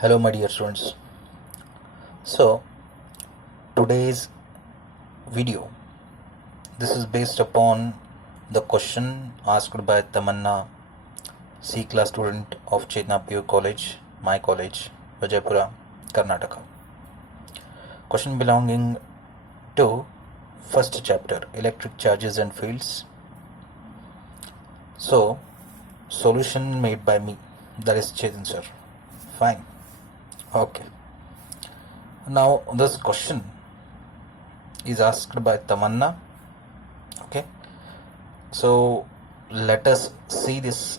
Hello, my dear students. So, today's video this is based upon the question asked by Tamanna, C class student of Chetna Pure College, my college, Vijaypura, Karnataka. Question belonging to first chapter, electric charges and fields. So, solution made by me, that is Chetan sir. Fine. Okay. Now, this question is asked by Tamanna. Okay, so let us see this.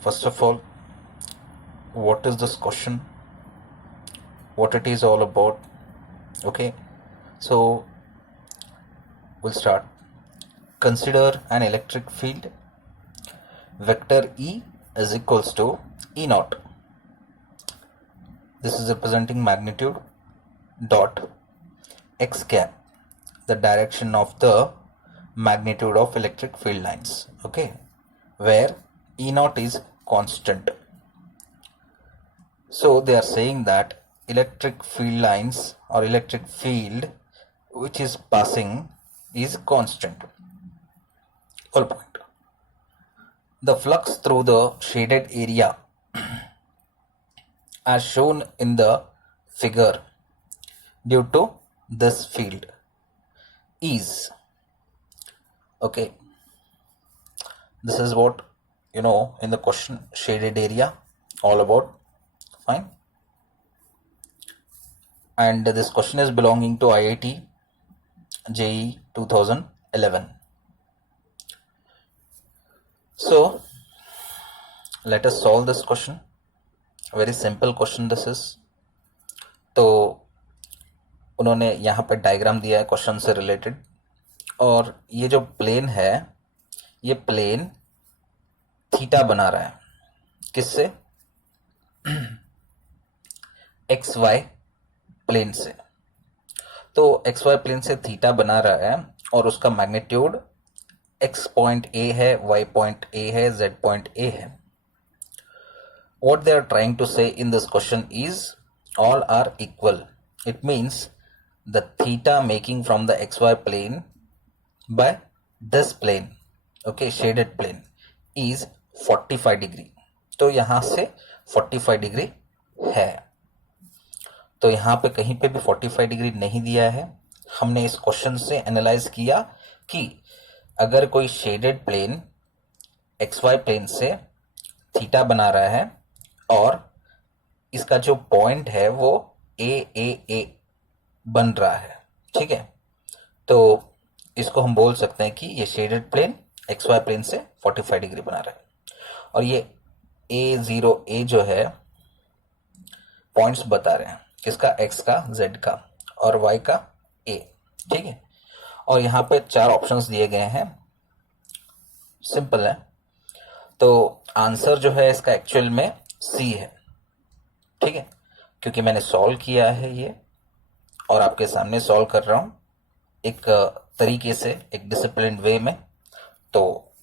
First of all, what is this question, what it is all about. Okay, so we'll start. Consider an electric field. Vector E is equals to E naught. This is representing magnitude dot x cap, the direction of the magnitude of electric field lines, okay, where E naught is constant. So they are saying that electric field lines or electric field which is passing is constant. Whole point. The flux through the shaded area as shown in the figure due to this field is, okay, this is what you know in the question, shaded area all about. Fine. And this question is belonging to IIT JEE 2011. So let us solve this question. Very simple question this is. तो उन्होंने यहाँ पर diagram दिया है question से related, और ये जो प्लेन है ये प्लेन थीटा बना रहा है किससे, एक्स वाई प्लेन से. तो एक्स वाई प्लेन से थीटा बना रहा है और उसका मैग्नीट्यूड एक्स पॉइंट ए है, वाई पॉइंट ए है, जेड पॉइंट ए है. What they are trying to say in this question is all are equal. It means the theta making from the xy plane by this plane, okay, shaded plane, is 45 degree. तो यहाँ से 45 degree है. तो यहाँ पे कहीं पे भी 45 डिग्री नहीं दिया है. हमने इस क्वेश्चन से एनालाइज किया कि अगर कोई शेडेड प्लेन XY प्लेन से थीटा बना रहा है और इसका जो पॉइंट है वो ए बन रहा है, ठीक है, तो इसको हम बोल सकते हैं कि ये शेडेड प्लेन XY प्लेन से 45 डिग्री बना रहा है. और ये A0 जो है पॉइंट्स बता रहे हैं किसका, X का, Z का और Y का A, ठीक है. और यहाँ पे 4 ऑप्शंस दिए गए हैं. सिंपल है. तो आंसर जो है इसका एक्चुअल में C है, ठीक है, क्योंकि मैंने सॉल्व किया है ये और आपके सामने सॉल्व कर रहा हूं एक तरीके से, एक डिसिप्लिन्ड वे में. तो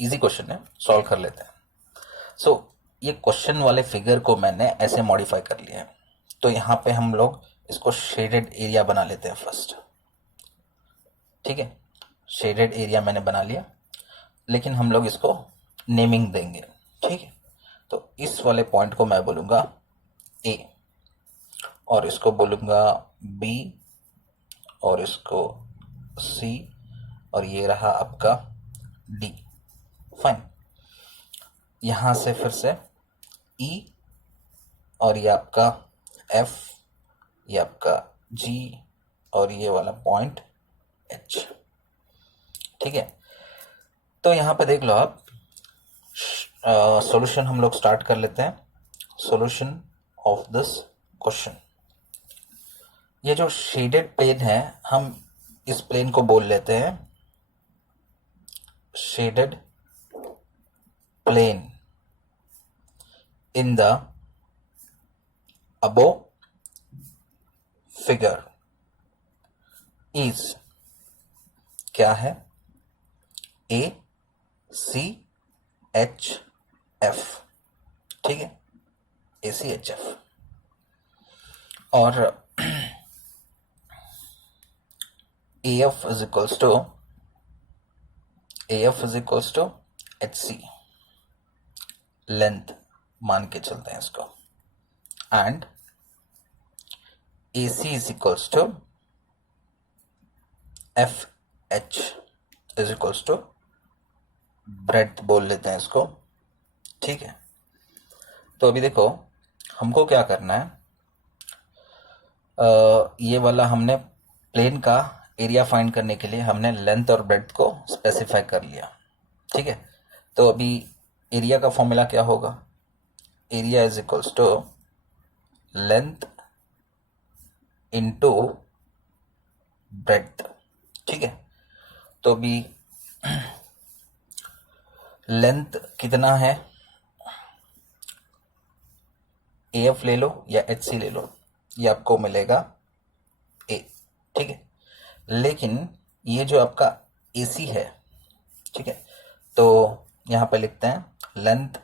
इजी क्वेश्चन है, सॉल्व कर लेते हैं. सो ये क्वेश्चन वाले फिगर को मैंने ऐसे मॉडिफाई कर लिया है. तो यहाँ पे हम लोग इसको शेडेड एरिया बना लेते हैं फर्स्ट, ठीक है. शेडेड एरिया मैंने बना लिया, लेकिन हम लोग इसको नेमिंग देंगे, ठीक है. तो इस वाले पॉइंट को मैं बोलूंगा A और इसको बोलूंगा B और इसको C और ये रहा आपका D. फाइन. यहां से फिर से E और ये आपका F, ये आपका G और ये वाला पॉइंट H, ठीक है. तो यहां पे देख लो आप, सॉल्यूशन हम लोग स्टार्ट कर लेते हैं. Solution of this question. ये जो शेडेड प्लेन है हम इस प्लेन को बोल लेते हैं shaded plane in the above figure is क्या है, ACHF, ठीक है. ACHF. और AF is equals to HC, length मान के चलते हैं इसको, and AC is equals to FH is equals to breadth बोल लेते हैं इसको, ठीक है। तो अभी देखो हमको क्या करना है, ये वाला हमने प्लेन का एरिया फाइंड करने के लिए हमने लेंथ और ब्रेड्थ को स्पेसिफाई कर लिया, ठीक है। तो अभी एरिया का फॉर्मूला क्या होगा, area is equals to length into breadth, ठीक है। तो अभी लेंथ कितना है, AF ले लो या HC ले लो, ये आपको मिलेगा A, ठीक है। लेकिन ये जो आपका AC है, ठीक है, तो यहाँ पे लिखते हैं length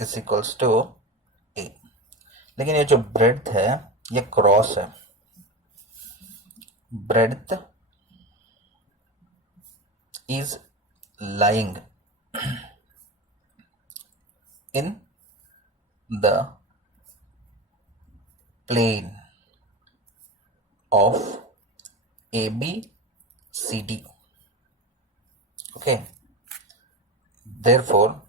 is equals to A, लेकिन ये जो ब्रेड्थ है ये क्रॉस है, breadth is lying in the plane of ABCD. Okay, therefore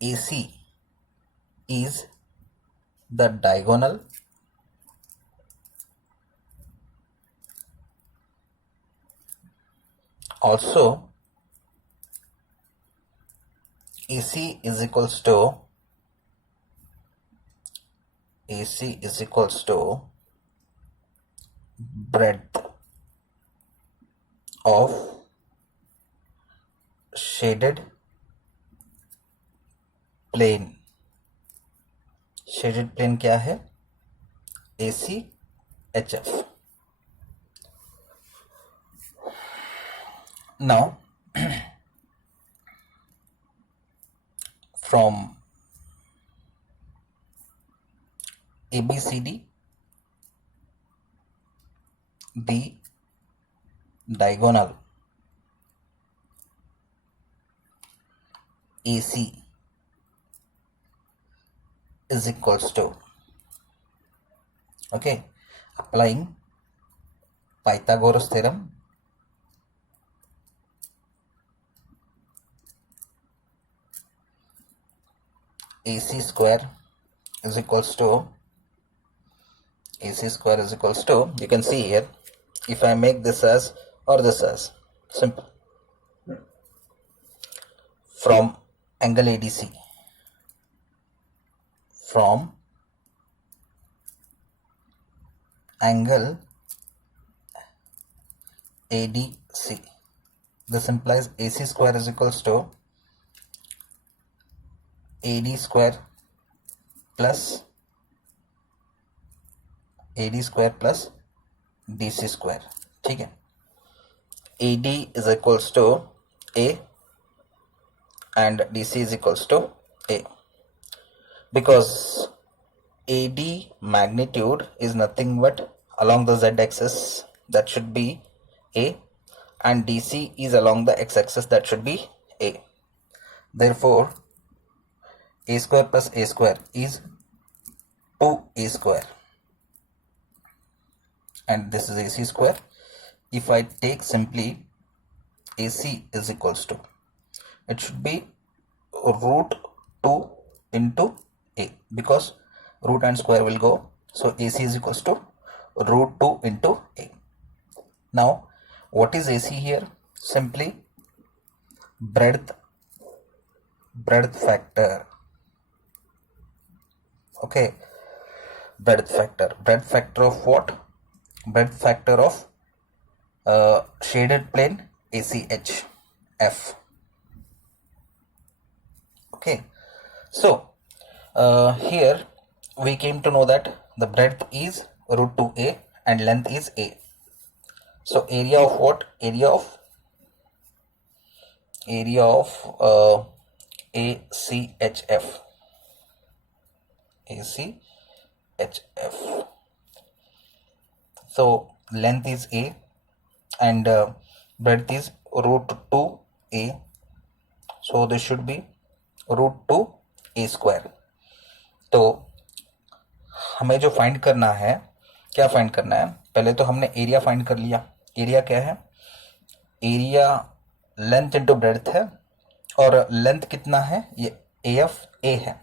AC is the diagonal also. AC is equals to breadth of shaded plane. Shaded plane क्या है, ACHF. Now from ABCD, the diagonal AC is equals to, okay, applying Pythagoras theorem, AC square is equals to, you can see here, if I make this as or this as, simple, from angle ADC, from angle ADC, this implies AC square is equals to AD square plus DC square, ठीक है। AD is equals to A and DC is equals to A, because AD magnitude is nothing but along the z-axis, that should be A, and DC is along the x-axis, that should be A. Therefore A square plus A square is 2A square, and this is AC square. If I take simply AC is equals to, it should be root 2 into A, because root and square will go, so AC is equals to root 2 into A. Now what is AC here? Simply breadth factor, okay, breadth factor of what? Breadth factor of shaded plane ACHF. Okay, so here we came to know that the breadth is root 2A and length is A. So area of what? Area of area of ACHF. So length is A and breadth is root 2A. So this should be root 2A square. तो हमें जो find करना है, क्या find करना है? पहले तो हमने एरिया फाइंड कर लिया. एरिया क्या है? एरिया लेंथ इंटू ब्रेड्थ है, और लेंथ कितना है? ये AF A है,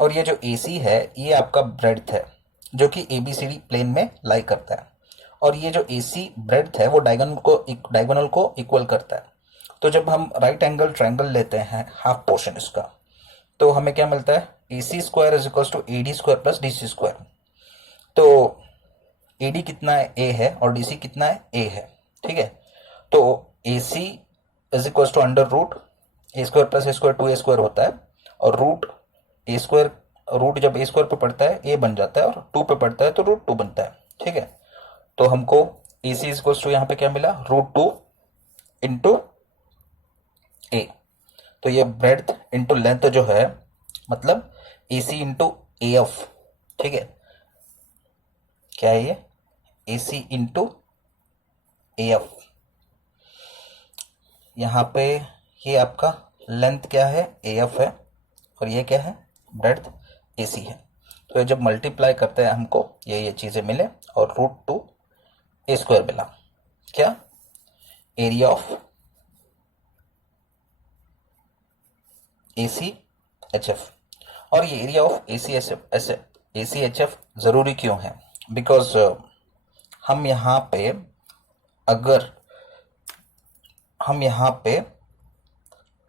और ये जो AC है ये आपका ब्रेड्थ है जो कि ABCD प्लेन में लाई करता है, और ये जो AC ब्रेड्थ है वो डायगोनल को इक्वल करता है. तो जब हम राइट एंगल ट्रायंगल लेते हैं हाफ पोर्शन इसका, तो हमें क्या मिलता है? AC square is equal to AD square plus DC square. तो AD कितना है? A है, और DC कितना है? A है. ठीक है, तो AC is equal to under root A square plus A square 2A square होता है, और रूट A स्क्वायर, रूट जब A स्क्वायर पे पड़ता है A बन जाता है, और 2 पे पड़ता है तो रूट 2 बनता है. ठीक है, तो हमको AC इज इक्वल टू यहाँ पे क्या मिला? Root 2 into A. तो ये ब्रेड्थ इंटू लेंथ जो है, मतलब AC इंटू AF. ठीक है, क्या है ये? AC into AF. यहाँ पे ये आपका लेंथ क्या है? AF है, और ये क्या है? ब्रेड्थ AC है. तो ये जब मल्टीप्लाई करते हैं हमको ये चीज़ें मिले, और रूट 2A स्क्वायर मिला. क्या? Area of ACHF. और ये एरिया ऑफ ACHF ज़रूरी क्यों है? बिकॉज हम यहाँ पे अगर हम यहाँ पे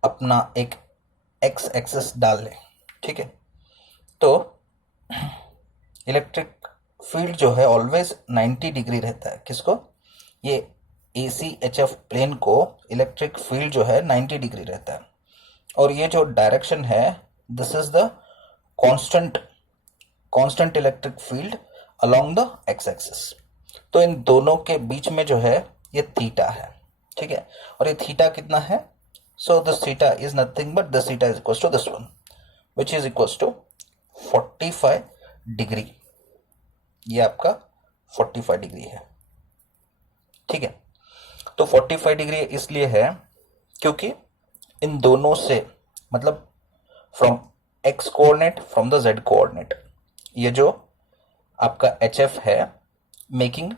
अपना एक एक्स एक्सिस डाल लें, ठीक है, तो इलेक्ट्रिक फील्ड जो है ऑलवेज 90 डिग्री रहता है. किसको? ये ACHF प्लेन को इलेक्ट्रिक फील्ड जो है 90 डिग्री रहता है, और ये जो डायरेक्शन है, this is the constant electric field along the x axis. तो इन दोनों के बीच में जो है ये थीटा है. ठीक है, और ये थीटा कितना है? So this theta is nothing but this theta is equal to this one, which is equal to 45 degree. ये आपका 45 डिग्री है. ठीक है, तो 45 डिग्री इसलिए है क्योंकि इन दोनों से, मतलब from X coordinate from the Z coordinate, ये जो आपका HF है making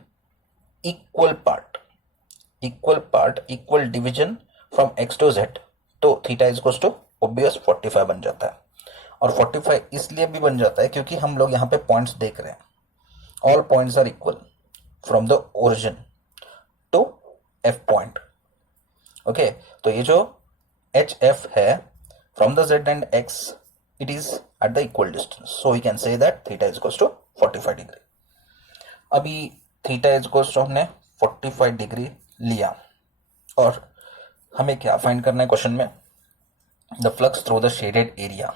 equal part equal division from X to Z, तो theta is equal to obvious 45 बन जाता है. और 45 इसलिए भी बन जाता है क्योंकि हम लोग यहाँ पे पॉइंट्स देख रहे हैं, all points are equal from the origin to F point. Okay, तो ये जो HF है from the Z and X, it is at the equal distance, so we can say that theta is equals to 45 degree. अभी theta is equal to हमने 45 degree लिया, और हमें क्या फाइंड करना है क्वेश्चन में? The flux through the shaded area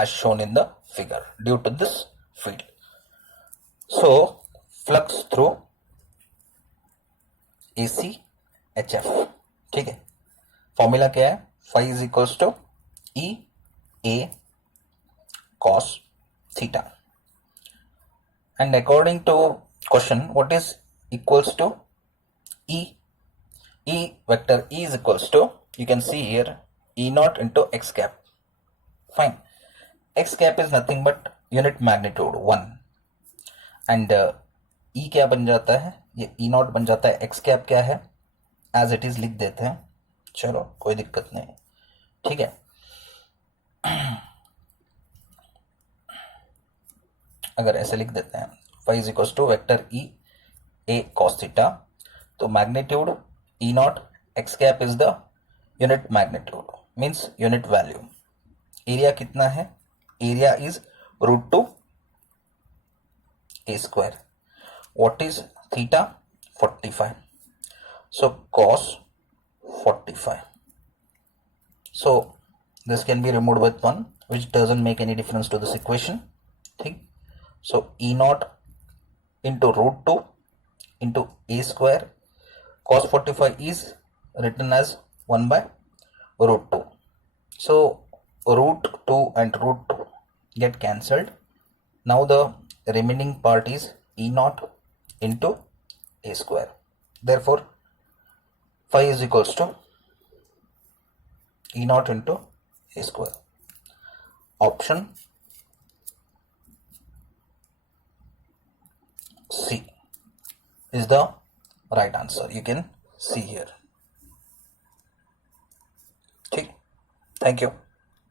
as shown in the figure due to this field. So flux through ACHF. ठीक है, फॉर्मूला क्या है? phi is equals to EA cos theta, and according to question, what is equals to E vector E is equals to, you can see here, E naught into x cap. Fine, x cap is nothing but unit magnitude 1, and E क्या बन जाता है? ये E naught बन जाता है. x cap क्या है? as it is लिख देते हैं, चलो कोई दिक्कत नहीं. ठीक है, अगर ऐसे लिख देते हैं phi is equals to vector E A cos theta, तो magnitude E naught x cap is the unit magnitude, means unit value. Area कितना है? Area is root 2 A square. What is theta? 45. So cos 45. So this can be removed with 1, which doesn't make any difference to this equation. ठीक, so E naught into root 2 into A square. Cos 45 is written as 1 by root 2. So root 2 and root 2 get cancelled. Now the remaining part is E naught into A square. Therefore phi is equals to E naught into A square. Option C is the right answer. You can see here. Okay. Thank you.